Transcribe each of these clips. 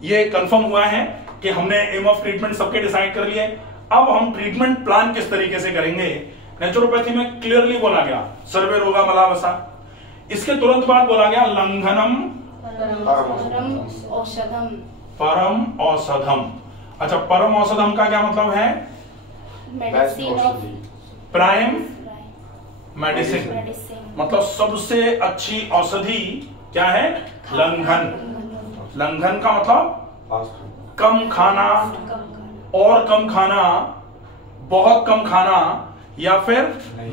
ये कंफर्म हुआ है कि हमने एम ऑफ ट्रीटमेंट सबके डिसाइड कर लिए। अब हम ट्रीटमेंट प्लान किस तरीके से करेंगे, नेचुरोपैथी में क्लियरली बोला गया सर्वे रोगा मलावसा। इसके तुरंत बाद बोला गया लंघनम परम औषधम। अच्छा, परम औषधम का क्या मतलब है? प्राइम मेडिसिन, मतलब सबसे अच्छी औषधि क्या है? लंघन। लंघन का मतलब कम खाना, और कम खाना, बहुत कम खाना, या फिर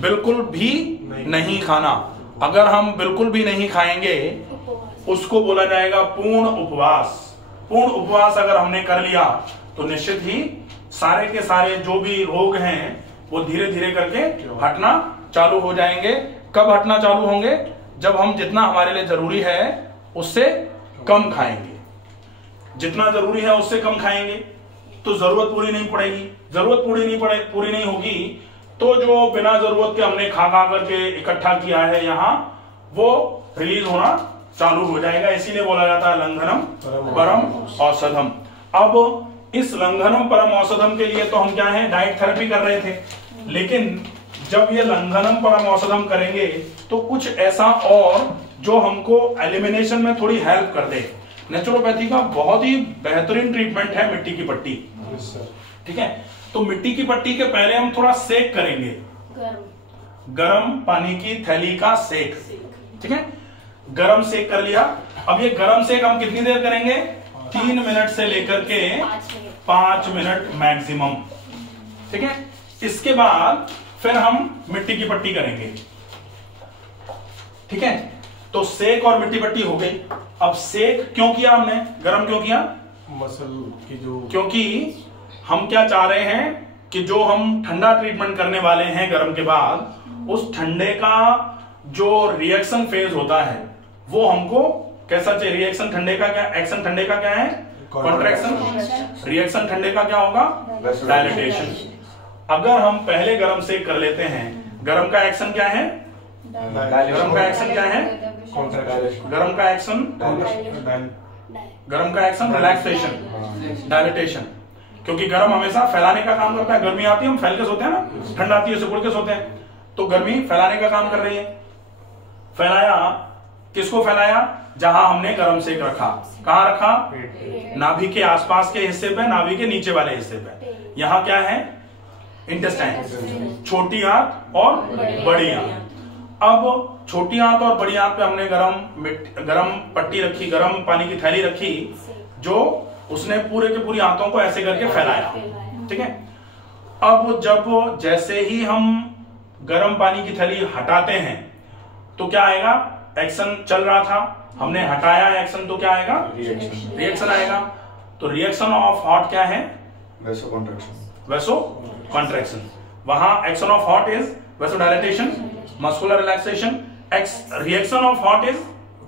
बिल्कुल भी नहीं खाना। अगर हम बिल्कुल भी नहीं खाएंगे उसको बोला जाएगा पूर्ण उपवास। पूर्ण उपवास अगर हमने कर लिया तो निश्चित ही सारे के सारे जो भी रोग हैं वो धीरे धीरे करके हटना चालू हो जाएंगे। कब हटना चालू होंगे? जब हम जितना हमारे लिए जरूरी है उससे कम खाएंगे। जितना जरूरी है उससे कम खाएंगे तो जरूरत पूरी नहीं पड़ेगी। जरूरत पूरी नहीं होगी तो जो बिना जरूरत के हमने खा करके इकट्ठा किया है यहाँ, वो रिलीज होना चालू हो जाएगा। इसीलिए बोला जाता है लंघनम परम औषधम। अब इस लंघनम परम औषधम के लिए तो हम क्या है, डाइट थेरेपी कर रहे थे, लेकिन जब ये लंघनम परम औषधम करेंगे तो कुछ ऐसा और जो हमको एलिमिनेशन में थोड़ी हेल्प कर दे। नेचुरोपैथी का बहुत ही बेहतरीन ट्रीटमेंट है मिट्टी की पट्टी। ठीक है, तो मिट्टी की पट्टी के पहले हम थोड़ा सेक करेंगे, गरम पानी की थैली का सेक। ठीक है, गरम सेक कर लिया। अब ये गरम सेक हम कितनी देर करेंगे? 3 मिनट से लेकर के 5 मिनट मैक्सिमम। ठीक है, इसके बाद फिर हम मिट्टी की पट्टी करेंगे। ठीक है, तो सेक और मिट्टी पट्टी हो गई। अब सेक क्यों किया हमने, गरम क्यों किया? मसल की जो, क्योंकि हम क्या चाह रहे हैं कि जो हम ठंडा ट्रीटमेंट करने वाले हैं गरम के बाद, उस ठंडे का जो रिएक्शन फेज होता है वो हमको कैसा चाहिए? रिएक्शन ठंडे का क्या, एक्शन ठंडे का क्या है? कॉन्ट्रैक्शन। रिएक्शन ठंडे का क्या होगा? डायलेटेशन। अगर हम पहले गरम से कर लेते हैं, गरम का एक्शन क्या है? गरम का एक्शन क्या है? गरम का एक्शन रिलैक्सेशन, डायलेटेशन। क्योंकि गरम हमेशा फैलाने का काम करता है। गर्मी आती है हम फैल के सोते हैं ना, ठंड आती है सिकुड़ के सोते हैं, तो गर्मी फैलाने का काम कर रही है। फैलाया, किसको फैलाया? जहां हमने गरम सेक रखा। कहां रखा? नाभि के आसपास के हिस्से पे, नाभि के नीचे वाले हिस्से पे। यहां क्या है? इंटेस्टाइन, छोटी आंत और बड़ी आंत। अब छोटी आंत और बड़ी आंत पे हमने गरम पट्टी रखी, गरम पानी की थैली रखी, जो उसने पूरे के पूरी आंतों को ऐसे करके फैलाया। ठीक है, अब जब जैसे ही हम गरम पानी की थैली हटाते हैं तो क्या आएगा? एक्शन चल रहा था, हमने हटाया एक्शन, तो क्या आएगा? रिएक्शन आएगा। तो रिएक्शन ऑफ हॉट क्या है? Vaso contraction. वहां action of hot is vaso dilatation, muscular relaxation. Reaction of hot is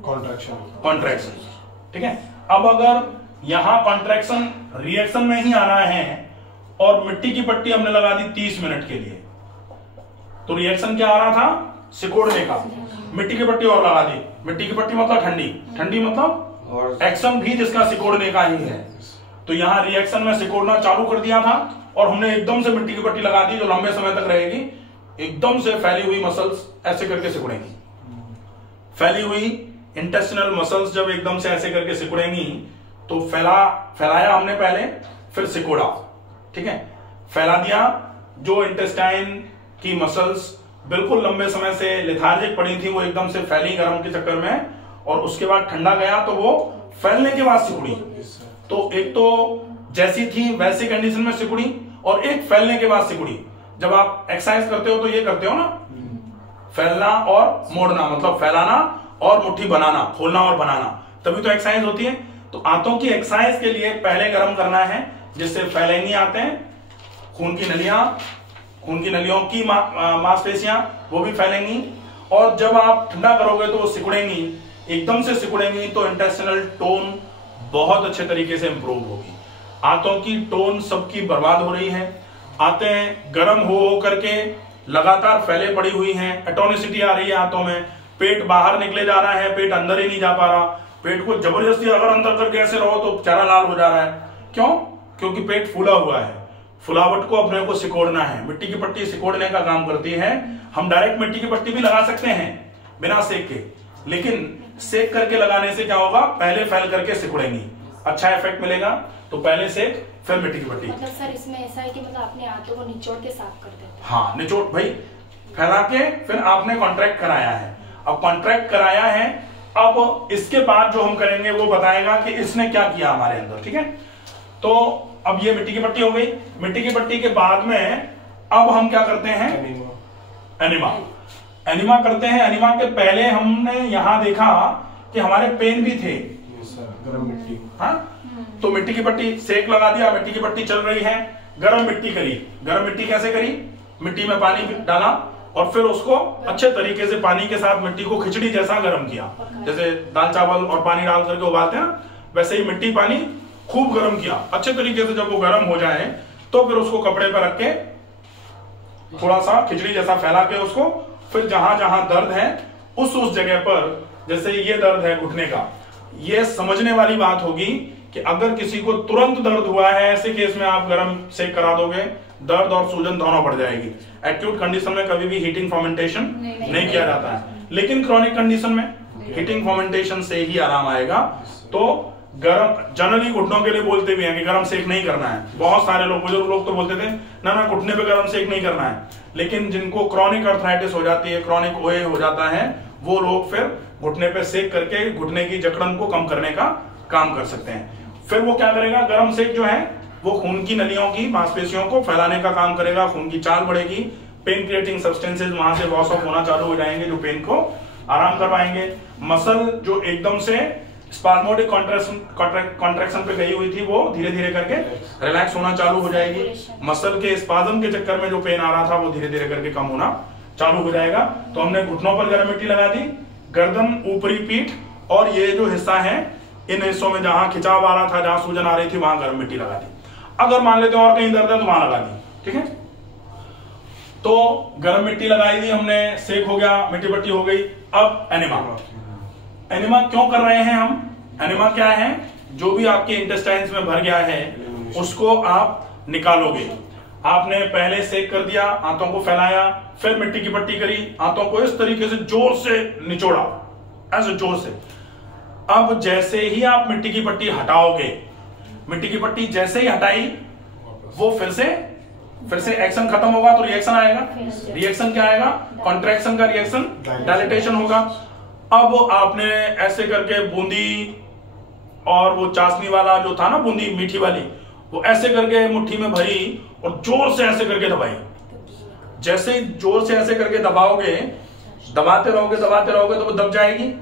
contraction. ठीक है, अब अगर यहां कॉन्ट्रैक्शन रिएक्शन में ही आना है और मिट्टी की पट्टी हमने लगा दी 30 मिनट के लिए, तो रिएक्शन क्या आ रहा था? सिकोड़ने का। मिट्टी की पट्टी और लगा दी। मिट्टी की पट्टी मतलब ठंडी, ठंडी मतलब एक्शन भी जिसका सिकोड़ने का ही है। तो यहां रिएक्शन में सिकोड़ना चालू कर दिया था और हमने एकदम से मिट्टी की पट्टी लगा दी जो लंबे समय तक रहेगी। एकदम से फैली हुई मसल्स ऐसे करके सिकुड़ेंगी। फैली हुई इंटेस्टिनल मसल्स जब एकदम से ऐसे करके सिकुड़ेंगी तो फैलाया हमने पहले, फिर सिकोड़ा। ठीक है, फैला दिया। जो इंटेस्टाइन की मसल्स बिल्कुल लंबे समय से लेथार्जिक पड़ी थी वो एकदम से फैली गर्म के चक्कर में, और उसके बाद ठंडा गया तो वो फैलने के बाद सिकुड़ी। तो एक तो जैसी थी वैसी कंडीशन में सिकुड़ी, और एक फैलने के बाद सिकुड़ी। जब आप एक्सरसाइज करते हो तो ये करते हो ना, फैलना और मोड़ना, मतलब फैलाना और मुट्ठी बनाना, खोलना और बनाना, तभी तो एक्सरसाइज होती है। तो आंतों की एक्सरसाइज के लिए पहले गर्म करना है, जिससे फैलेंगी आंतें, खून की नलियों की मांसपेशियां वो भी फैलेंगी, और जब आप ठंडा करोगे तो वो सिकुड़ेंगी, एकदम से सिकुड़ेंगी, तो इंटेस्टिनल टोन बहुत अच्छे तरीके से इंप्रूव होगी। आंतों की टोन सबकी बर्बाद हो रही है, आंतें गर्म हो करके लगातार फैले पड़ी हुई हैं, एटोनिसिटी आ रही है आंतों में, पेट बाहर निकले जा रहा है, पेट अंदर ही नहीं जा पा रहा, पेट को जबरदस्ती अगर अंदर करके ऐसे रहो तो चेहरा लाल हो जा रहा है। क्यों? क्योंकि पेट फूला हुआ है। फुलावट को अपने को सिकोड़ना है। मिट्टी की पट्टी सिकोड़ने का काम करती है। हम डायरेक्ट मिट्टी की पट्टी भी लगा सकते हैं बिना सेक के, लेकिन सेक करके लगाने से क्या होगा, पहले फैल करके सिकुड़ेंगी, अच्छा इफेक्ट मिलेगा। तो पहले सेक फिर मिट्टी की पट्टी। मतलब सर इसमें ऐसा है कि मतलब अपने हाथों को निचोड़ के साफ कर देते हैं। हाँ, निचोड़ भाई, फैला के फिर आपने कॉन्ट्रैक्ट कराया है। अब कॉन्ट्रैक्ट कराया है, अब इसके बाद जो हम करेंगे वो बताएगा कि इसने क्या किया हमारे अंदर। ठीक है, तो अब ये मिट्टी की पट्टी हो गई। मिट्टी की पट्टी के बाद में अब हम क्या करते हैं, एनिमा। एनिमा करते हैं। एनिमा के पहले हमने यहां देखा कि हमारे पेन भी थे, गरम मिट्टी। हाँ, तो मिट्टी की पट्टी सेक लगा दिया, मिट्टी की पट्टी चल रही है। गरम मिट्टी करी। गरम मिट्टी कैसे करी, मिट्टी में पानी डाला और फिर उसको अच्छे तरीके से पानी के साथ मिट्टी को खिचड़ी जैसा गर्म किया, जैसे दाल चावल और पानी डाल करके उबालते हैं, वैसे ही मिट्टी पानी खूब गर्म किया अच्छे तरीके से। जब वो गर्म हो जाए तो फिर उसको कपड़े पर रख के थोड़ा सा खिचड़ी जैसा फैला के उसको फिर जहां जहां दर्द है उस जगह पर, जैसे ये दर्द है घुटने का, ये समझने वाली बात होगी कि अगर किसी को तुरंत दर्द हुआ है, ऐसे केस में आप गर्म सेक करा दोगे, दर्द और सूजन दोनों बढ़ जाएगी। एक्यूट कंडीशन में कभी भी हीटिंग फर्मेंटेशन नहीं किया जाता है, लेकिन क्रॉनिक कंडीशन में हीटिंग फर्मेंटेशन से ही आराम आएगा। तो गरम जनरली घुटनों के लिए बोलते भी हैं कि गरम सेक नहीं करना है। बहुत सारे लोग, बुजुर्ग लोग तो बोलते थे ना ना घुटने पे गरम सेक नहीं करना है, लेकिन जिनको क्रॉनिक अर्थराइटिस हो जाती है, क्रॉनिक ओए हो जाता है, वो लोग फिर घुटने पे सेक करके घुटने की जकड़न को कम करने का काम कर सकते हैं। फिर वो क्या करेगा, गरम सेक जो है वो खून की नलियों की मांसपेशियों को फैलाने का काम करेगा, खून की चाल बढ़ेगी, पेन क्रिएटिंग सब्सटेंसेस वहां से वॉश ऑफ होना चालू हो जाएंगे जो पेन को आराम करवाएंगे। मसल जो एकदम से स्पाज्मोडिक कॉन्ट्रैक्शन पे गई हुई थी वो धीरे धीरे करके रिलैक्स होना चालू हो जाएगी। मसल के स्पाज्म के चक्कर में जो पेन आ रहा था वो धीरे धीरे करके कम होना चालू हो जाएगा। तो हमने घुटनों पर गर्म मिट्टी लगा दी, गर्दन, ऊपरी पीठ और ये जो हिस्सा है, इन हिस्सों में जहां खिंचाव आ रहा था, जहां सूजन आ रही थी, वहां गर्म मिट्टी लगा दी। अगर मान लेते और कहीं दर्द है तो वहां लगा दी। ठीक है, तो गर्म मिट्टी लगाई दी हमने, सेक हो गया, मिट्टी पट्टी हो गई। अब एनिमा। एनिमा क्यों कर रहे हैं हम? एनिमा क्या है, जो भी आपके इंटेस्टाइन्स में भर गया है उसको आप निकालोगे। आपने पहले सेक कर दिया, आंतों को फैलाया, फिर मिट्टी की पट्टी करी, आंतों को इस तरीके से जोर से निचोड़ा, ऐसे जोर से। अब जैसे ही आप मिट्टी की पट्टी हटाओगे, मिट्टी की पट्टी जैसे ही हटाई, वो फिर से एक्शन खत्म होगा तो रिएक्शन आएगा। रिएक्शन क्या आएगा? कॉन्ट्रैक्शन का रिएक्शन, डायलिटेशन होगा। अब आपने ऐसे करके बूंदी और वो चाशनी वाला जो था ना, बूंदी मीठी वाली, वो ऐसे करके मुट्ठी में भरी और जोर से ऐसे करके दबाई। जैसे जोर से ऐसे करके दबाओगे, दबाते रहोगे तो वो दब जाएगी।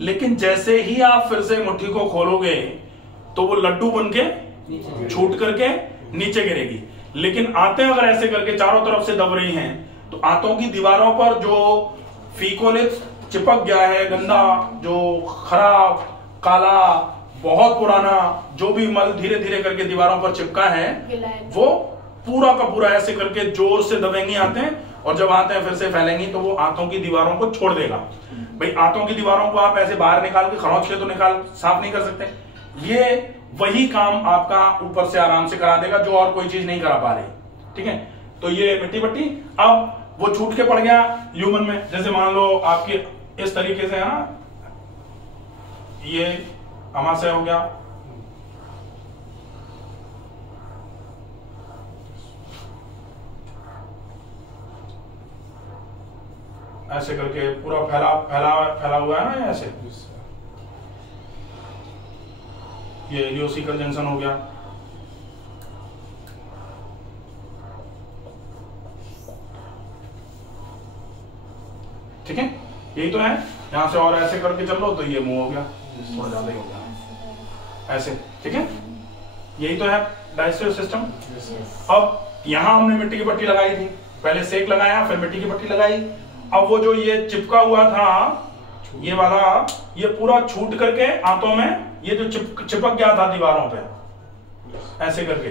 लेकिन जैसे ही आप फिर से मुट्ठी को खोलोगे तो वो लड्डू बनके छूट करके नीचे गिरेगी। लेकिन आंतें अगर ऐसे करके चारों तरफ से दब रही हैं तो आंतों की दीवारों पर जो फीकोलिप्स चिपक गया है, गंदा, जो खराब, काला, बहुत पुराना जो भी मल धीरे धीरे करके दीवारों पर चिपका है, वो पूरा का पूरा ऐसे करके जोर से दबेंगी आंतें, और जब आंतें फिर से फैलेंगी तो वो आंतों की दीवारों को छोड़ देगा। भाई आंतों की दीवारों को आप ऐसे बाहर निकाल के खरोंच के तो साफ नहीं कर सकते, ये वही काम आपका ऊपर से आराम से करा देगा जो और कोई चीज नहीं करा पा रही। ठीक है, तो ये मिट्टी पट्टी अब वो छूट के पड़ गया ह्यूमन में। जैसे मान लो आपके इस तरीके से है ना, ये अमाशय हो गया, ऐसे करके पूरा फैला हुआ है ना, ऐसे ये इलियोसिकल जंक्शन हो गया। ठीक है, यही तो है। यहां से और ऐसे करके चल लो तो ये मुंह हो गया, थोड़ा ज्यादा ही हो गया ऐसे। ठीक है, यही तो है डाइजेस्टिव सिस्टम। अब यहां हमने मिट्टी की पट्टी लगाई थी, पहले सेक लगाया, फिर मिट्टी की पट्टी लगाई। अब वो जो ये चिपका हुआ था, ये वाला, ये पूरा छूट करके आंतों में ये जो चिपक गया था दीवारों पे, ऐसे करके,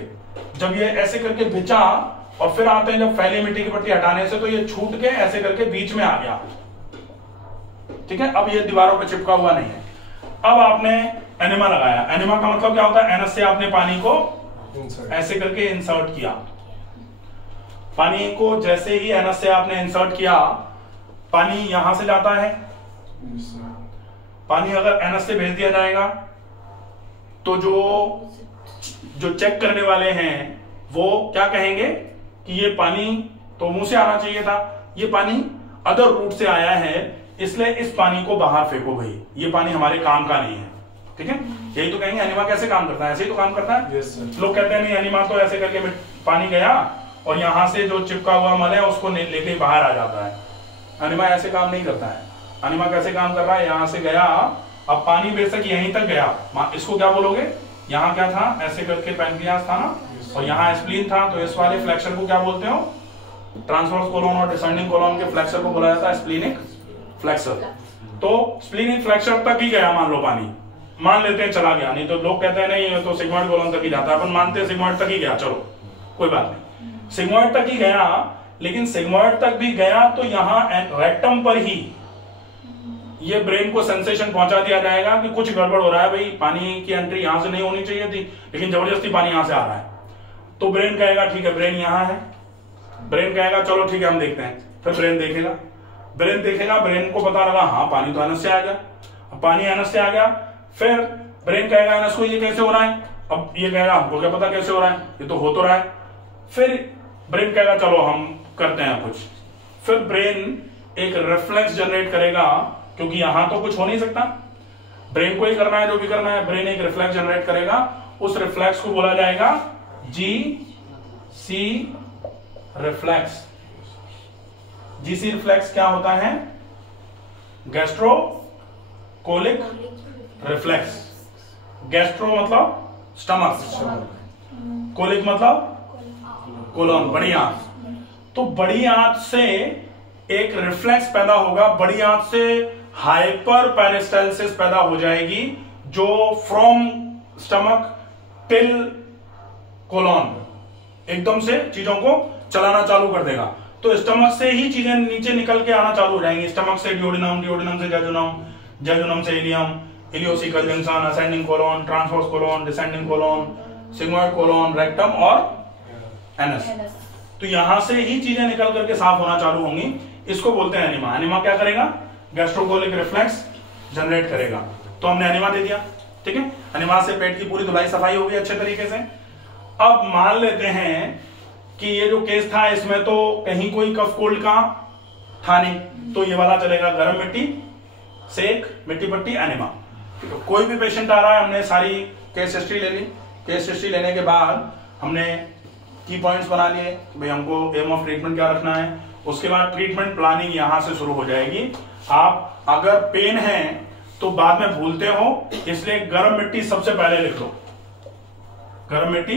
जब ये ऐसे करके भिजा और फिर आते हैं जब फैली मिट्टी की पट्टी हटाने से, तो ये छूट के ऐसे करके बीच में आ गया। ठीक है, अब ये दीवारों पे चिपका हुआ नहीं है। अब आपने एनिमा लगाया। एनिमा का मतलब क्या होता है? एनएस से आपने पानी को ऐसे करके इंसर्ट किया। पानी को जैसे ही एनएस से आपने इंसर्ट किया, पानी यहां से जाता है। पानी अगर एनएस से भेज दिया जाएगा तो जो चेक करने वाले हैं वो क्या कहेंगे कि ये पानी तो मुंह से आना चाहिए था, ये पानी अदर रूट से आया है, इसलिए इस पानी को बाहर फेंको भाई, ये पानी हमारे काम का नहीं है। ठीक है, यही तो कहेंगे एनिमा कैसे काम करता है, ऐसे ही तो काम करता है। लोग कहते हैं नहीं एनिमा तो ऐसे करके पानी गया और यहां से जो चिपका हुआ मल है उसको लेके बाहर आ जाता है। एनिमा ऐसे काम नहीं करता है। एनिमा कैसे काम कर रहा है? यहां से गया, अब पानी बेशक यहीं तक गया, इसको क्या बोलोगे? यहाँ क्या था? ऐसे करके पैनक्रियास था ना, और यहाँ स्प्लीन था, तो इस वाले फ्लेक्सर को क्या बोलते हो? ट्रांसवर्स कोलन और डिसेंडिंग कोलन के फ्लेक्सर को बोला जाता है स्प्लीनिक फ्लेक्सर। तो स्प्लीनिक फ्लेक्सर तक ही गया मान लो पानी, मान लेते हैं चला गया, नहीं तो लोग कहते हैं नहीं तो सिग्मॉइड कोलन तक ही जाता है, अपन मानते हैं सिग्मॉइड तक ही गया, चलो कोई बात नहीं, सिग्मॉइड तक ही गया। लेकिन सिग्मॉइड तक भी गया तो यहाँ रेक्टम पर ही ये ब्रेन को सेंसेशन पहुंचा दिया जाएगा कि कुछ गड़बड़ हो रहा है भाई, पानी की एंट्री यहां से नहीं होनी चाहिए थी लेकिन जबरदस्ती पानी यहां से आ रहा है। तो ब्रेन कहेगा ठीक है, ब्रेन यहां है, ब्रेन कहेगा चलो ठीक है हम देखते हैं, फिर ब्रेन देखेगा, ब्रेन को पता लगा हाँ पानी तो एनएस से आ गया, अब पानी एनएस से आ गया, फिर ब्रेन कहेगा एनएस को ये कैसे हो रहा है, अब ये कहेगा हमको क्या पता कैसे हो रहा है, ये तो हो तो रहा है, फिर ब्रेन कहेगा चलो हम करते हैं कुछ, फिर ब्रेन एक रिफ्लेक्स जनरेट करेगा क्योंकि यहां तो कुछ हो नहीं सकता, ब्रेन को ही करना है जो भी करना है, ब्रेन एक रिफ्लेक्स जनरेट करेगा, उस रिफ्लेक्स को बोला जाएगा जीसी रिफ्लेक्स। जीसी रिफ्लेक्स क्या होता है? Gastrocolic reflex. गैस्ट्रो मतलब स्टमक, कोलिक मतलब कोलन, बड़ी आंत। तो बड़ी आंत से एक रिफ्लेक्स पैदा होगा, बड़ी आंत से हाइपर पेरिस्टाल्सिस पैदा हो जाएगी जो फ्रॉम स्टमक टिल कोलन एकदम से चीजों को चलाना चालू कर देगा। तो स्टमक से ही चीजें नीचे निकल के आना चालू हो जाएंगी, स्टमक से डियोडिनम, डियोडिनम से जेजुनम, जेजुनम से ileum, ileocaecal junction, ascending colon, transverse colon, descending colon, sigmoid colon, rectum और एनस। तो यहां से ही चीजें निकल करके साफ होना चालू होंगी, इसको बोलते हैं एनिमा। एनिमा क्या करेगा? गैस्ट्रोकोलिक रिफ्लेक्स जनरेट करेगा। तो हमने एनिमा दे दिया, ठीक है, एनिमा से पेट की पूरी धुलाई सफाई होगी अच्छे तरीके से। अब मान लेते हैं कि ये जो केस था इसमें तो कहीं कोई कफ कोल्ड का था नहीं, तो ये वाला चलेगा गर्म मिट्टी, सेक, मिट्टी पट्टी, एनिमा। तो कोई भी पेशेंट आ रहा है, हमने सारी केस हिस्ट्री ले ली, केस हिस्ट्री लेने के बाद हमने की पॉइंट्स बना लिए, भाई हमको एम ऑफ ट्रीटमेंट क्या रखना है, उसके बाद ट्रीटमेंट प्लानिंग यहां से शुरू हो जाएगी। आप अगर पेन है तो बाद में भूलते हो, इसलिए गर्म मिट्टी सबसे पहले लिख लो, गर्म मिट्टी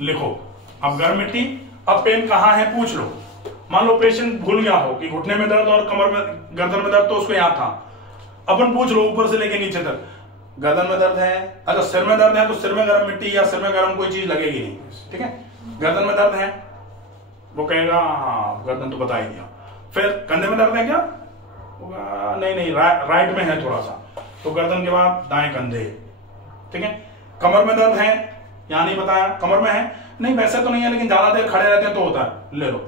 लिखो। अब गर्म मिट्टी, अब पेन कहां है पूछ लो। मान लो पेशेंट भूल गया हो कि घुटने में दर्द और कमर में, गर्दन में दर्द तो उसको याद था, अपन पूछ लो ऊपर से लेके नीचे तक, गर्दन में दर्द है, अगर सिर में दर्द है तो सिर में गर्म मिट्टी या सिर में गर्म कोई चीज लगेगी नहीं, ठीक है। गर्दन में दर्द है, वो कहेगा हाँ गर्दन तो बता ही दिया। फिर कंधे में दर्द है क्या? नहीं राइट में है थोड़ा सा, तो गर्दन के बाद दाएं कंधे, ठीक है। कमर में दर्द है, यहां नहीं बताया, कमर में है, नहीं वैसे तो नहीं है लेकिन ज्यादा देर खड़े रहते हैं तो होता है, ले लो,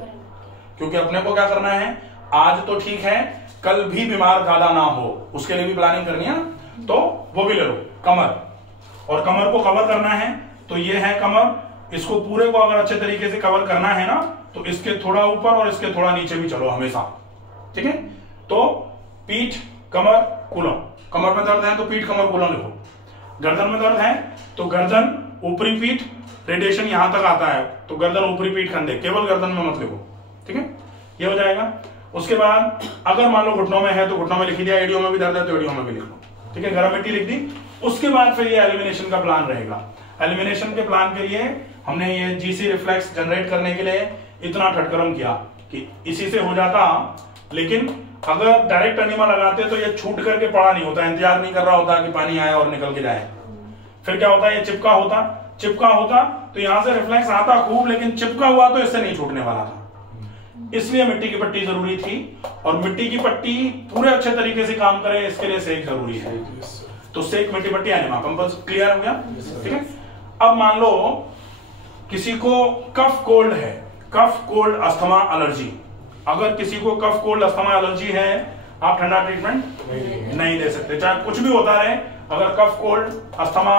क्योंकि अपने को क्या करना है, आज तो ठीक है कल भी बीमार ज्यादा ना हो, उसके लिए भी प्लानिंग करनी है, तो वो भी ले लो। कमर, और कमर को कवर करना है, तो ये है कमर, इसको पूरे को अगर अच्छे तरीके से कवर करना है ना, तो इसके थोड़ा ऊपर और इसके थोड़ा नीचे भी चलो हमेशा, ठीक है। तो पीठ, कमर, कूल्हण, कमर में दर्द है तो पीठ, कमर, कूल्हण लिखो। गर्दन में दर्द है तो गर्दन, ऊपरी पीठ, रेडिएशन यहां तक आता है तो गर्दन, ऊपरी पीठ, कंधे, केवल गर्दन में मत लिखो, ठीक है, ये हो जाएगा। उसके बाद अगर मान लो घुटनों में है तो घुटनों में लिख दिया, एडियो में भी दर्द है तो एडियो में भी लिख लो, ठीक है, गर्म मिट्टी लिख दी। उसके बाद फिर ये एलिमिनेशन का प्लान रहेगा। एलिमिनेशन के प्लान के लिए हमने ये जीसी रिफ्लेक्स जनरेट करने के लिए इतना ठटकरम किया कि इसी से हो जाता, लेकिन अगर डायरेक्ट एनिमा लगाते तो ये छूट करके पड़ा नहीं होता, इंतजार नहीं कर रहा होता कि पानी आए और निकल के जाए। फिर क्या होता है, ये चिपका होता तो यहां से रिफ्लेक्स आता खूब, लेकिन चिपका हुआ तो इससे नहीं छूटने वाला था, इसलिए मिट्टी की पट्टी जरूरी थी। और मिट्टी की पट्टी पूरे अच्छे तरीके से काम करे इसके लिए सेक जरूरी है। तो सेक मिट्टी पट्टी एनिमा कंपल्सरी, क्लियर हो गया? ठीक है। अब मान लो किसी को कफ कोल्ड है, कफ कोल्ड अस्थमा एलर्जी, अगर किसी को कफ कोल्ड अस्थमा एलर्जी है आप ठंडा ट्रीटमेंट नहीं दे सकते, चाहे कुछ भी होता रहे। अगर कफ कोल्ड अस्थमा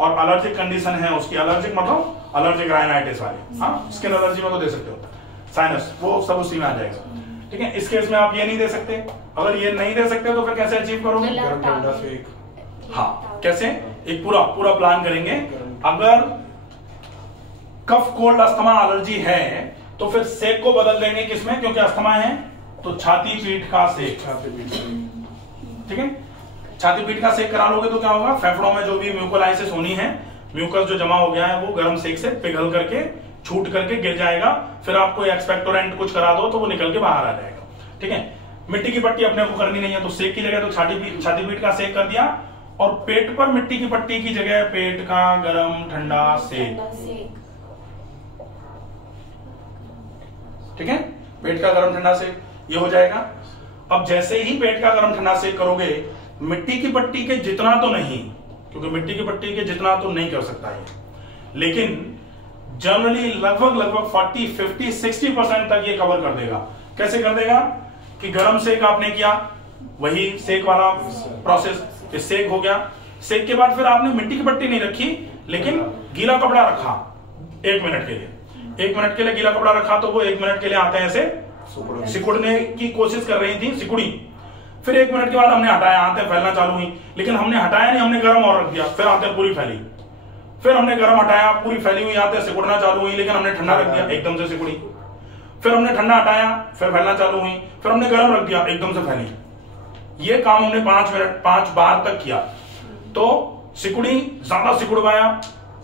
और एलर्जिक कंडीशन है उसकी, एलर्जिक मतलब एलर्जिक राइनाइटिस वाली, हाँ स्किन एलर्जी में तो दे सकते हो, साइनस वो सब उसी में आ जाएगा। ठीक है, इस केस में आप ये नहीं दे सकते। अगर ये नहीं दे सकते तो फिर कैसे अचीव करोगे? गर्म ठंडा सेक। हाँ, कैसे? एक पूरा प्लान करेंगे। अगर कफ कोल्ड अस्थमा एलर्जी है तो फिर सेक को बदल देंगे किसमें, क्योंकि अस्थमा है तो छाती पीठ का सेक। ठीक है, छाती पीठ का सेक करा लोगे तो क्या होगा, फेफड़ों में जो भी म्यूकोलाइसिस होनी है, म्यूकस जो जमा हो गया है वो गर्म सेक से पिघल करके छूट करके गिर जाएगा। फिर आप कोई एक्सपेक्टोरेंट कुछ करा दो तो वो निकल के बाहर आ जाएगा। ठीक है, मिट्टी की पट्टी अपने को करनी नहीं है तो सेक की जगह तो छाती पीठ का सेक कर दिया, और पेट पर मिट्टी की पट्टी की जगह पेट का गर्म ठंडा सेक। ठीक है, पेट का गर्म ठंडा सेक ये हो जाएगा। अब जैसे ही पेट का गर्म ठंडा सेक करोगे, मिट्टी की पट्टी के जितना तो नहीं, क्योंकि मिट्टी की पट्टी के जितना तो नहीं कर सकता है, लेकिन जनरली लगभग 40, 50, 60% तक ये कवर कर देगा। कैसे कर देगा कि गर्म सेक आपने किया, वही सेक वाला प्रोसेस, सेक हो गया। सेक के बाद फिर आपने मिट्टी की पट्टी नहीं रखी, लेकिन गीला कपड़ा रखा 1 मिनट के लिए। 1 मिनट के लिए गीला कपड़ा रखा तो वो 1 मिनट के लिए आते हैं ऐसे सिकुड़ने की कोशिश कर रही थी, सिकुड़ी। फिर 1 मिनट के बाद हमने हटाया, आते फैलना चालू हुई, लेकिन हमने हटाया नहीं, हमने गर्म और रख दिया, फिर आते पूरी फैली। फिर हमने गर्म हटाया, पूरी फैली हुई, आते सिकुड़ना चालू हुई, लेकिन हमने ठंडा रख दिया, एकदम से सिकुड़ी। फिर हमने ठंडा हटाया, फिर फैलना चालू हुई, फिर हमने गर्म रख दिया, एकदम से फैली। ये काम हमने 5 बार तक किया। तो सिकुड़ी, ज्यादा सिकुड़वाया,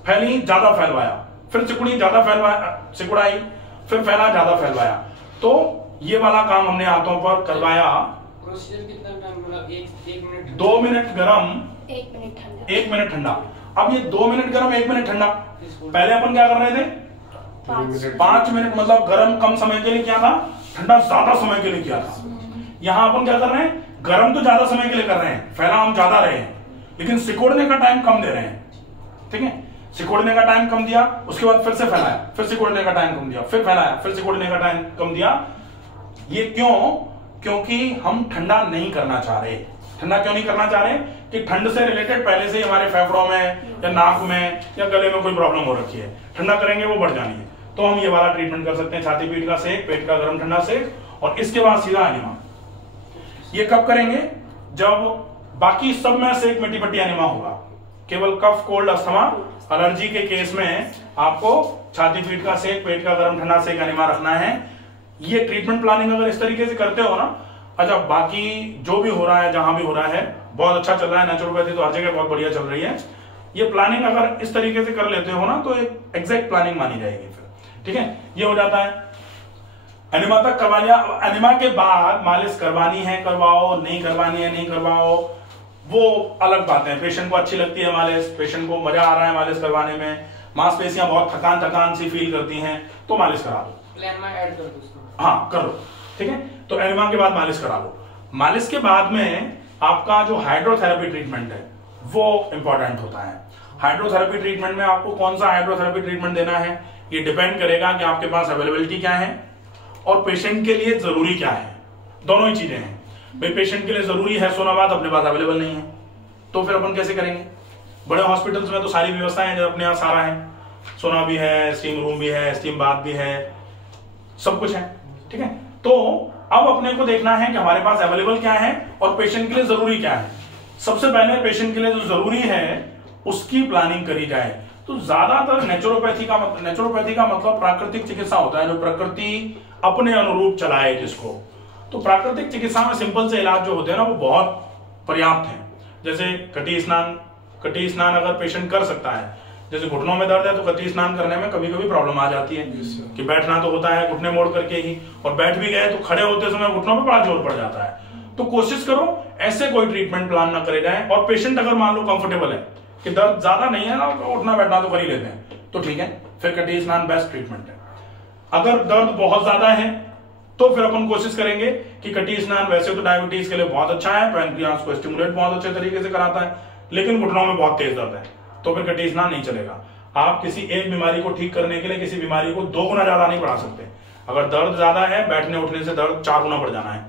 फैली, ज्यादा फैलवाया, फिर सिकुड़ी, ज्यादा फैलवाया, सिकुड़ाई, फिर फैला, ज्यादा फैलवाया। तो ये वाला काम हमने हाथों पर करवाया। प्रोसीजर कितना टाइम, मतलब 1 मिनट, 2 मिनट गरम 1 मिनट ठंडा, 1 मिनट ठंडा। अब ये 2 मिनट गरम 1 मिनट ठंडा, पहले अपन क्या कर रहे थे, 5 मिनट मतलब गरम कम समय के लिए किया था, ठंडा ज्यादा समय के लिए किया था। यहां अपन क्या कर रहे हैं, गरम तो ज्यादा समय के लिए कर रहे हैं, फैला हम ज्यादा रहे हैं, लेकिन सिकुड़ने का टाइम कम दे रहे हैं। ठीक है, सिकुड़ने का टाइम कम दिया, उसके बाद फिर से फैलाया, फिर सिकुड़ने का टाइम कम दिया, फिर फैलाया, फिर सिकुड़ने का टाइम कम दिया। ये क्यों? क्योंकि हम ठंडा नहीं करना चाह रहे। ठंडा क्यों नहीं करना चाह रहे? कि ठंड से रिलेटेड पहले से ही हमारे फेफड़ों में या नाक में या गले में कोई प्रॉब्लम हो रखी है, ठंडा करेंगे वो बढ़ जानी है। तो हम ये वाला ट्रीटमेंट कर सकते हैं, छाती पीठ का सेक, पेट का गर्म ठंडा सेक, और इसके बाद सीधा एनिमा। ये कब करेंगे? जब बाकी सब में सेक मिट्टी पट्टी एनिमा होगा, केवल कफ कोल्ड अस्थमा एलर्जी के केस में आपको छाती पीठ का सेक, पेट का गर्म ठंडा सेक, एनिमा रखना है। ये ट्रीटमेंट प्लानिंग अगर इस तरीके से करते हो ना, अच्छा बाकी जो भी हो रहा है, जहां भी हो रहा है बहुत अच्छा चल रहा है, नेचुरोपैथी तो हर जगह बहुत बढ़िया चल रही है। ये प्लानिंग अगर इस तरीके से कर लेते हो ना तो एक एग्जैक्ट प्लानिंग मानी जाएगी फिर। ठीक है, ये हो जाता है। एनिमा तक करवा लिया। एनिमा के बाद मालिश करवानी है करवाओ, नहीं करवानी है नहीं करवाओ, वो अलग बातें हैं। पेशेंट को अच्छी लगती है मालिश, पेशेंट को मजा आ रहा है मालिश करवाने में, मांसपेशियां बहुत थकान सी फील करती हैं तो मालिश करा दो, प्लान में ऐड कर दो उसको। हाँ कर लो। ठीक है, तो एनिमा के बाद मालिश करा लो। मालिश के बाद में आपका जो हाइड्रोथेरेपी ट्रीटमेंट है वो इंपॉर्टेंट होता है। हाइड्रोथेरेपी ट्रीटमेंट में आपको कौन सा हाइड्रोथेरेपी ट्रीटमेंट देना है ये डिपेंड करेगा कि आपके पास अवेलेबिलिटी क्या है और पेशेंट के लिए जरूरी क्या है। दोनों ही चीजें हैं। भाई पेशेंट के लिए जरूरी है सोनाबाद, अपने पास अवेलेबल नहीं है, तो फिर अपन कैसे करेंगे? बड़े हॉस्पिटल्स में तो सारी व्यवस्थाएं हैं, अपने यहाँ सारा है, सोना भी है, स्टीम रूम भी है, स्टीम बाथ भी है, सब कुछ है। ठीक है, तो अब अपने को देखना है कि हमारे पास अवेलेबल क्या है और पेशेंट के लिए जरूरी क्या है। सबसे पहले पेशेंट के लिए जो जरूरी है उसकी प्लानिंग करी जाए। तो ज्यादातर नेचुरोपैथी का मतलब प्राकृतिक चिकित्सा होता है, जो प्रकृति अपने अनुरूप चलाए जिसको। तो प्राकृतिक चिकित्सा में सिंपल से इलाज जो होते हैं ना वो बहुत पर्याप्त है। जैसे कटी स्नान अगर पेशेंट कर सकता है, जैसे घुटनों में दर्द है तो कटी स्नान करने में कभी कभी प्रॉब्लम आ जाती है कि बैठना तो होता है घुटने मोड़ करके ही, और बैठ भी गए तो खड़े होते समय घुटनों पे बड़ा जोर पड़ जाता है। तो कोशिश करो ऐसे कोई ट्रीटमेंट प्लान ना करे जाए, और पेशेंट अगर मान लो कंफर्टेबल है कि दर्द ज्यादा नहीं है ना, उठना बैठना तो कर ही लेते हैं, तो ठीक है, फिर कटी स्नान बेस्ट ट्रीटमेंट है। अगर दर्द बहुत ज्यादा है तो फिर अपन कोशिश करेंगे कि कटी स्नान वैसे तो डायबिटीज के लिए बहुत अच्छा है, पैनक्रियास को स्टिमुलेट बहुत अच्छे तरीके से कराता है, लेकिन घुटनों में बहुत तेज दर्द है, तो फिर कटी स्नान नहीं चलेगा। आप किसी एक बीमारी को ठीक करने के लिए किसी बीमारी को 2 गुना ज्यादा नहीं बढ़ा सकते। अगर दर्द ज्यादा है, बैठने उठने से दर्द 4 गुना बढ़ जाना है,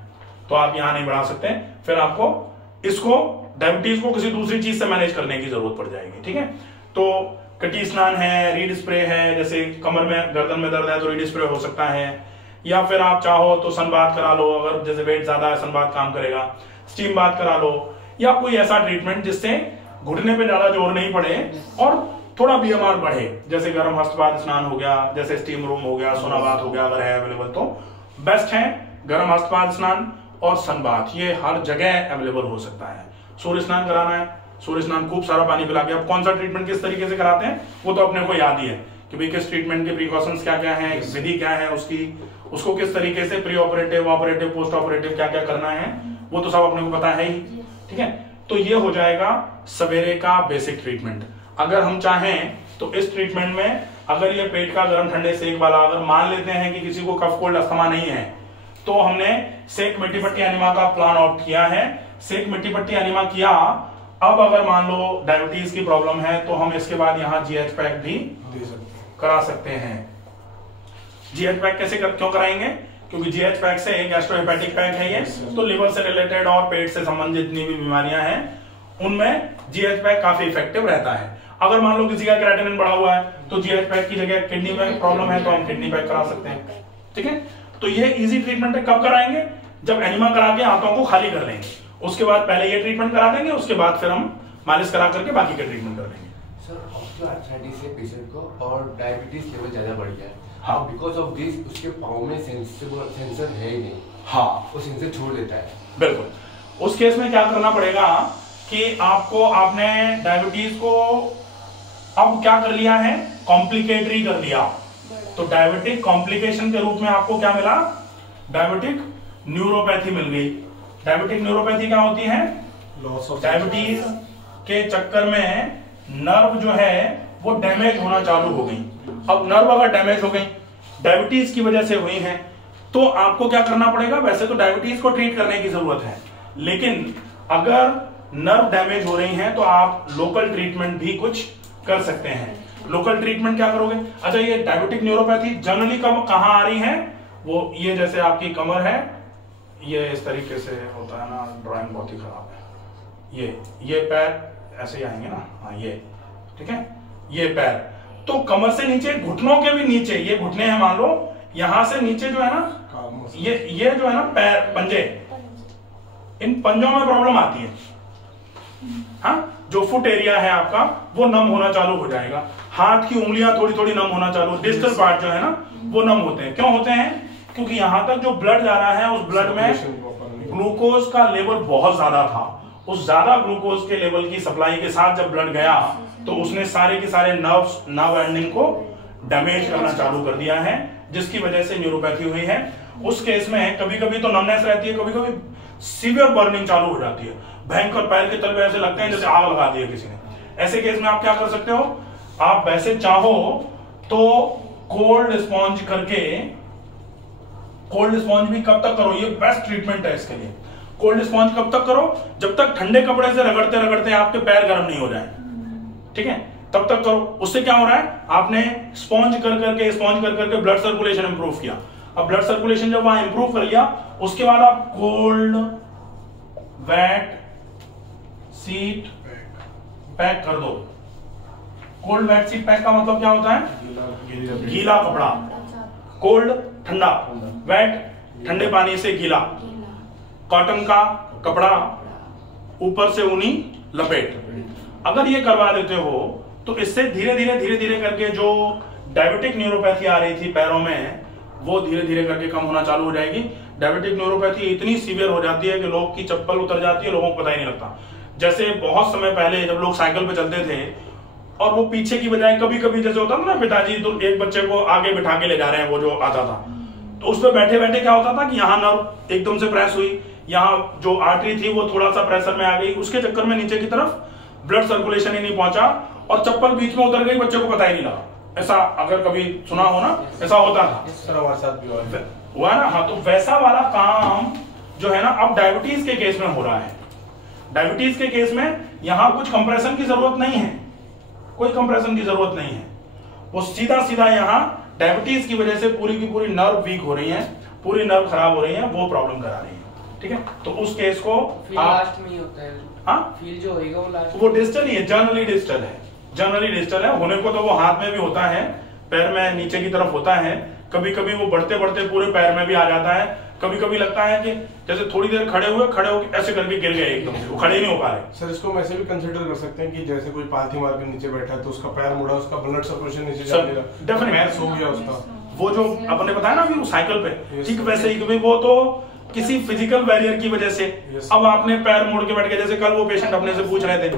तो आप यहां नहीं बढ़ा सकते। फिर आपको इसको डायबिटीज को किसी दूसरी चीज से मैनेज करने की जरूरत पड़ जाएगी। ठीक है, तो कटी स्नान है, रीड स्प्रे है, जैसे कमर में गर्दन में दर्द है तो रीड स्प्रे हो सकता है, या फिर आप चाहो तो सनबाथ करा लो, अगर जैसे वेट ज्यादा है सनबाथ काम करेगा, स्टीम बाथ करा लो, या कोई ऐसा ट्रीटमेंट जिससे घुटने पे ज्यादा जोर नहीं पड़े और थोड़ा बीएमआर बढ़े, जैसे गर्म हस्तपाद स्नान हो गया, जैसे स्टीम रूम हो गया, सोना बाथ हो गया, अगर है अवेलेबल तो बेस्ट है। गर्म हस्तपाद स्नान और सनबाथ ये हर जगह अवेलेबल हो सकता है। सूर्य स्नान कराना है, सूर्य स्नान खूब सारा पानी पिला के। अब कौन सा ट्रीटमेंट किस तरीके से कराते हैं वो तो अपने को याद ही है कि भाई किस ट्रीटमेंट के प्रिकॉशंस क्या क्या है, विधि क्या है उसकी, उसको किस तरीके से pre operative, operative, post operative क्या क्या करना है वो तो सब अपने को पता है ही। ठीक है, तो ये हो जाएगा सवेरे का बेसिक ट्रीटमेंट। अगर हम चाहें तो इस ट्रीटमेंट में अगर ये पेट का गर्म ठंडे सेक वाला, अगर मान लेते हैं कि किसी को कफ कोल्ड अस्थमा नहीं है, तो हमने सेक मिट्टी पट्टी एनिमा का प्लान आउट किया है। सेक मिट्टी पट्टी एनिमा किया, अब अगर मान लो डायबिटीज की प्रॉब्लम है तो हम इसके बाद यहाँ जीएच पैक भी करा सकते हैं। जीएच पैक क्यों कराएंगे? क्योंकि जीएच पैक से गैस्ट्रोहेपेटिक पैक है ये, तो लिवर से रिलेटेड और पेट से संबंधित जितनी भी बीमारियां हैं उनमें जीएच पैक काफी इफेक्टिव रहता है। अगर मान लो किसी का क्रेटिनिन बढ़ा हुआ है तो जीएच पैक की जगह किडनी में प्रॉब्लम है तो हम किडनी पैक करा सकते हैं। ठीक है, तो ये इजी ट्रीटमेंट है। कब कराएंगे? जब एनिमा करा के हाथों को खाली कर लेंगे, उसके बाद पहले ये ट्रीटमेंट करा देंगे, उसके बाद फिर हम मालिश करा करके बाकी का ट्रीटमेंट कर देंगे। सर ऑस्टियोआर्थराइटिस है पेशेंट को और डायबिटीज लेवल ज्यादा बढ़ गया है, हाँ, बिकॉज ऑफ दिस उसके पाँव में सेंसर है ही नहीं, हाँ, वो सेंसर छोड़ देता है। बिल्कुल। उस केस में क्या करना पड़ेगा कि आपने डायबिटीज को अब क्या कर लिया है, कॉम्प्लिकेटरी कर लिया, तो डायबिटिक कॉम्प्लिकेशन के रूप में आपको क्या मिला? डायबिटिक न्यूरोपैथी मिल गई। डायबिटिक न्यूरोपैथी क्या होती है? डायबिटीज के चक्कर में नर्व जो है वो डैमेज होना चालू हो गई। अब नर्व अगर डैमेज हो गई, डायबिटीज की वजह से हुई है, तो आपको क्या करना पड़ेगा? वैसे तो डायबिटीज को ट्रीट करने की जरूरत है, लेकिन अगर नर्व डैमेज हो रही है तो आप लोकल ट्रीटमेंट भी कुछ कर सकते हैं। लोकल ट्रीटमेंट क्या करोगे? अच्छा, ये डायबिटिक न्यूरोपैथी जनरली कब कहां आ रही है? वो ये जैसे आपकी कमर है, ये इस तरीके से होता है ना, ड्राइंग बहुत ही खराब है, ये पैर ऐसे ही आएंगे ना, हाँ ये, ठीक है, ये पैर, तो कमर से नीचे, घुटनों के भी नीचे, ये घुटने हैं मान लो, यहां से नीचे जो है ना, ये जो है ना पैर, पंजे, इन पंजों में प्रॉब्लम आती है। हाँ, जो फुट एरिया है आपका वो नम होना चालू हो जाएगा, हाथ की उंगलियां थोड़ी थोड़ी नम होना चालू, डिस्टल पार्ट जो है ना वो नम होते हैं। क्यों होते हैं? क्योंकि यहां तक जो ब्लड जा रहा है उस ब्लड में ग्लूकोज का लेवल बहुत ज्यादा था, उस ज्यादा ग्लूकोज के लेवल की सप्लाई के साथ जब ब्लड गया तो उसने सारे के सारे नर्व एंडिंग को डैमेज करना चालू कर दिया है, जिसकी वजह से न्यूरोपैथी हुई है। उस केस में कभी कभी तो नमनेस रहती है, कभी कभी सीवियर बर्निंग चालू हो जाती है, भयंकर पैर के तलवे ऐसे लगते हैं जैसे आग लगा दी है किसी ने। ऐसे केस में आप क्या कर सकते हो? आप वैसे चाहो तो कोल्ड स्पॉन्ज करके, कोल्ड स्पॉन्ज भी कब तक करो, ये बेस्ट ट्रीटमेंट है इसके लिए। कोल्ड स्पॉन्ज कब तक करो? जब तक ठंडे कपड़े से रगड़ते रगड़ते आपके पैर गर्म नहीं हो जाए, ठीक है, तब तक करो। उससे क्या हो रहा है? आपने स्पॉन्ज कर करके ब्लड सर्कुलेशन इंप्रूव किया। अब ब्लड सर्कुलेशन जब वहां इंप्रूव कर लिया, उसके बाद आप कोल्ड वेट सीट पैक कर दो। कोल्ड वेट सीट पैक का मतलब क्या होता है? गीला कपड़ा, कोल्ड ठंडा, वेट ठंडे पानी से गीला, कॉटन का कपड़ा, ऊपर से ऊनी लपेट। अगर ये करवा देते हो तो इससे धीरे धीरे करके जो डायबिटिक न्यूरोपैथी आ रही थी पैरों में, वो धीरे धीरे करके कम होना चालू हो जाएगी। डायबिटिक न्यूरोपैथी इतनी सीवियर हो जाती है कि लोग की चप्पल उतर जाती है, लोगों को पता ही नहीं लगता। जैसे बहुत समय पहले जब लोग साइकिल पे चलते थे और वो पीछे की बजाय कभी कभी जैसे होता था ना, पिताजी तो एक बच्चे को आगे बिठा के ले जा रहे हैं, वो जो आता था, तो उस पर बैठे बैठे क्या होता था कि यहाँ नर्व एकदम से प्रेस हुई, यहाँ जो आर्टरी थी वो थोड़ा सा प्रेशर में आ गई, उसके चक्कर में नीचे की तरफ ब्लड सर्कुलेशन ही नहीं पहुंचा और चप्पल बीच में उतर गई, बच्चे को पता ही नहीं लगा। ऐसा अगर कभी सुना हो ना, ऐसा होता था, हमारे साथ भी हुआ ना। हाँ, तो वैसा वाला काम जो है ना अब डायबिटीज के केस में हो रहा है। डायबिटीज के केस में यहां कुछ कंप्रेशन की जरूरत नहीं है, कोई कंप्रेशन की जरूरत नहीं है, वो सीधा सीधा यहाँ डायबिटीज की वजह से पूरी की पूरी नर्व वीक हो रही है, पूरी नर्व खराब हो रही है, वो प्रॉब्लम करा रही है। ठीक है, तो उस केस को लास्ट में ही होता है। हाँ, फील जो होएगा वो लास्ट, वो डिस्टल ही है, जनरली डिस्टल है, जनरली डिस्टल है। होने को तो वो हाथ में भी होता है, पैर में नीचे की तरफ होता है, कभी कभी वो बढ़ते बढ़ते पूरे पैर में भी आ जाता है। कभी कभी लगता है कि जैसे थोड़ी देर खड़े होकर ऐसे करके गिर गए, एकदम से वो खड़े ही नहीं हो पा रहे। सर इसको हम ऐसे भी कंसिडर कर सकते हैं कि जैसे कोई पालथी मार के नीचे बैठा है तो उसका पैर मुड़ा, उसका ब्लड सर्कुलेशन नीचे जा रहा है, डेफिनेटली पैर सो गया उसका, वो जो आपने बताया ना अभी वो साइकिल पे, ठीक वैसे ही, वो तो किसी फिजिकल बैरियर की वजह से। अब आपने पैर मोड़ के बैठ गए, जैसे कल वो पेशेंट अपने से पूछ रहे थे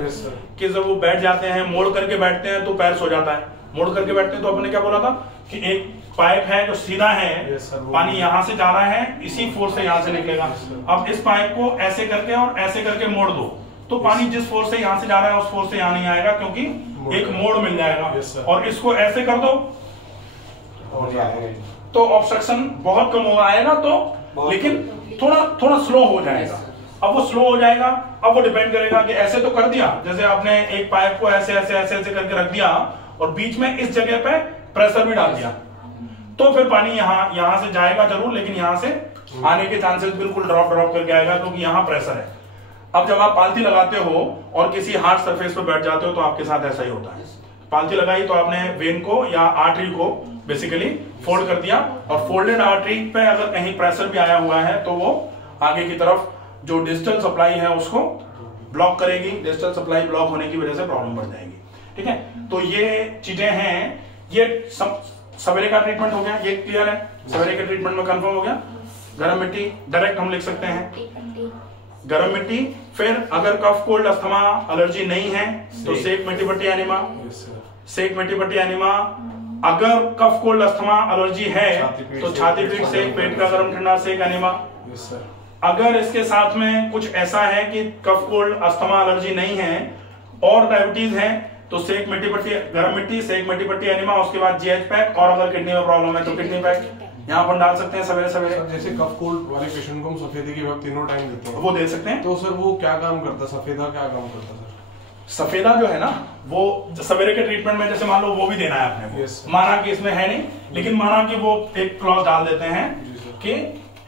कि जब वो बैठ जाते हैं, मोड़ करके बैठते हैं तो पैर सो जाता है, मोड़ करके बैठते हैं तो अपने क्या बोला था कि एक पाइप है जो सीधा है, पानी यहाँ से जा रहा है, इसी फोर्स से यहाँ से निकलेगा। अब इस पाइप को ऐसे करके और ऐसे करके मोड़ दो तो पानी जिस फोर्स से यहाँ से जा रहा है उस फोर्स से यहाँ नहीं आएगा, क्योंकि एक मोड़ मिल जाएगा। और इसको ऐसे कर दो तो ऑब्स्ट्रक्शन बहुत कम हो आएगा, तो लेकिन थोड़ा स्लो हो जाएगा। अब वो स्लो हो जाएगा, अब वो डिपेंड करेगा कि ऐसे तो कर दिया, जैसे आपने एक पाइप को ऐसे ऐसे ऐसे ऐसे करके रख दिया और बीच में इस जगह पे प्रेशर भी डाल दिया, तो फिर पानी यहाँ से जाएगा जरूर, लेकिन यहाँ से आने के चांसेस बिल्कुल ड्रॉप करके आएगा, क्योंकि यहाँ प्रेशर है। अब जब आप पालथी लगाते हो और किसी हार्ड सरफेस पे बैठ जाते हो तो आपके साथ ऐसा ही होता है। पालथी लगाई तो आपने वेन को या आर्टरी को बेसिकली फोल्ड कर दिया, और फोल्डेड आर्टरी पे अगर कहीं प्रेशर भी आया हुआ है तो वो आगे की तरफ जो डिस्टल सप्लाई है उसको ब्लॉक करेगी। डिस्टल सप्लाई ब्लॉक होने की वजह से प्रॉब्लम बढ़ जाएगी। ठीक है, तो ये चीजें हैं। ये सवेरे का ट्रीटमेंट हो गया, ये क्लियर है, सवेरे के ट्रीटमेंट में कंफर्म हो गया। गरम मिट्टी डायरेक्ट हम लिख सकते हैं, गरम मिट्टी। फिर अगर कफ कोल्ड अस्थमा एलर्जी नहीं है तो सेक मिट्टी पट्टी एनिमा, सेक मिट्टी पट्टी एनिमा। अगर कफ कोल्ड अस्थमा एलर्जी है तो छाती पीठ सेक, पेट का गर्म ठंडा सेक एनिमा। अगर इसके साथ में कुछ ऐसा है कि कफ कोल्ड अस्थमा एलर्जी नहीं है और डायबिटीज है तो सेक मिट्टी पट्टी गरम मिट्टी, सेक मिट्टी पट्टी एनिमा, उसके बाद जीएच पैक। और अगर किडनी में प्रॉब्लम है तो किडनी पैक यहाँ पर डाल सकते हैं सवेरे सवेरे। जैसे कफ कोल्ड वाले पेशेंट को हम सफेदी की वक्त तीनों टाइम देते हैं, वो दे सकते हैं। तो सर वो क्या काम करता है, सफेदा क्या काम करता है सर? सफेदा जो है ना, वो सवेरे के ट्रीटमेंट में जैसे मान लो वो भी देना है आपने, माना कि इसमें है नहीं, लेकिन माना कि वो एक क्लॉज डाल देते हैं कि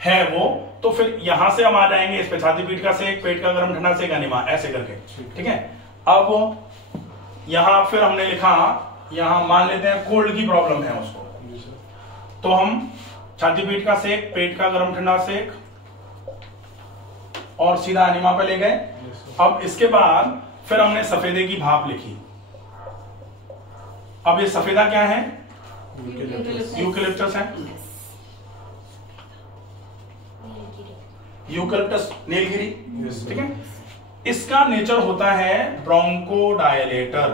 है वो, तो फिर यहां से हम आ जाएंगे इस पे, छाती पीठ का सेक, पेट का गर्म ठंडा सेक एनिमा, ऐसे करके। ठीक है, अब यहां फिर हमने लिखा, यहां मान लेते हैं कोल्ड की प्रॉब्लम है उसको, तो हम छाती पीठ का सेक, पेट का गर्म ठंडा सेक और सीधा एनिमा पे ले गए। अब इसके बाद फिर हमने सफेदे की भाप लिखी। अब ये सफेदा क्या है? यूकेलिप्टस है, यूकेलिप्टस नीलगिरी। ठीक है, इसका नेचर होता है ब्रोंकोडायलेटर।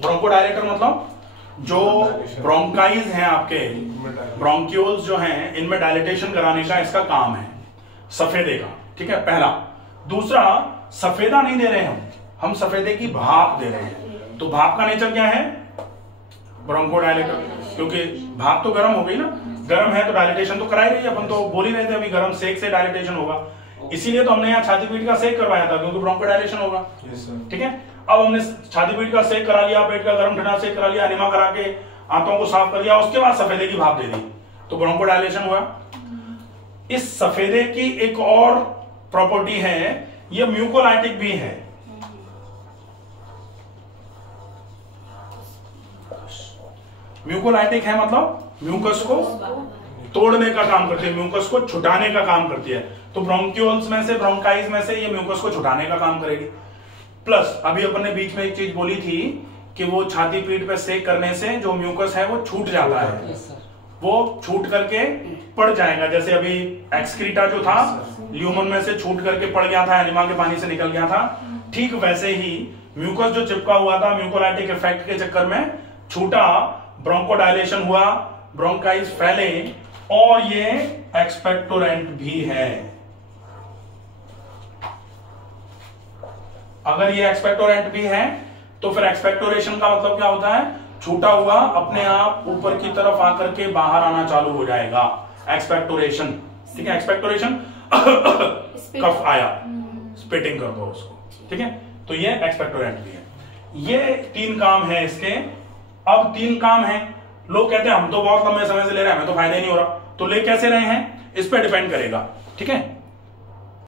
ब्रोंकोडायलेटर मतलब जो ब्रोंकाइज हैं आपके, ब्रोंक्यूल्स जो हैं, इनमें डायलेटेशन कराने का इसका काम है सफेदे का। ठीक है, पहला। दूसरा, सफेदा नहीं दे रहे हम सफेदे की भाप दे रहे हैं। तो भाप का नेचर क्या है? ब्रोंकोडायलेटर, क्योंकि भाप तो गर्म हो गई ना, गर्म है तो डायलेटेशन तो करा ही रही है, अपन तो बोल ही रहे थे अभी गर्म सेक से डायलेटेशन होगा, इसीलिए तो हमने यहाँ छाती पीठ का सेक करवाया था, क्योंकि ब्रोंकोडायलेशन होगा। ठीक है, अब हमने छाती पीठ का सेक करा लिया, पेट का गर्म ठंडा सेक करा लिया, एनिमा करा के आंतों को साफ कर लिया, उसके बाद सफेदे की भाप दे दी, तो ब्रोंकोडायलेशन हुआ। इस सफेदे की एक और प्रॉपर्टी है, ये म्यूकोलाइटिक भी है। म्यूकोलाइटिक है मतलब म्यूकस को तोड़ने का काम करती है, म्यूकस को छुटाने का काम करती है। तो ब्रोंक्यूल्स में से, ब्रोंकाइज में से ये म्यूकस को छुटाने का काम करेगी। प्लस अभी अपन ने बीच में एक चीज बोली थी कि वो छाती पीठ पे सेक करने से जो म्यूकस है वो छूट जाता है, वो छूट करके पड़ जाएगा। जैसे अभी एक्सक्रीटा जो था ल्यूमन में से छूट करके पड़ गया था, एनिमा के पानी से निकल गया था, ठीक वैसे ही म्यूकस जो चिपका हुआ था म्यूकोलाइटिक इफेक्ट के चक्कर में छूटा, ब्रोंकोडायलेशन हुआ, ब्रोंकाइज फैले, और ये एक्सपेक्टोरेंट भी है। अगर ये एक्सपेक्टोरेंट भी है तो फिर एक्सपेक्टोरेशन का मतलब क्या होता है? छूटा हुआ अपने आप ऊपर की तरफ आकर के बाहर आना चालू हो जाएगा। एक्सपेक्टोरेशन, ठीक है, एक्सपेक्टोरेशन कफ आया, स्पिटिंग कर दो उसको, ठीक है, तो ये एक्सपेक्टोरेंट भी है। ये 3 काम है इसके। अब 3 काम है, लोग कहते हैं हम तो बहुत लंबे समय से ले रहे हैं, हमें तो फायदा ही नहीं हो रहा, तो ले कैसे रहे हैं इस पे डिपेंड करेगा, ठीक है।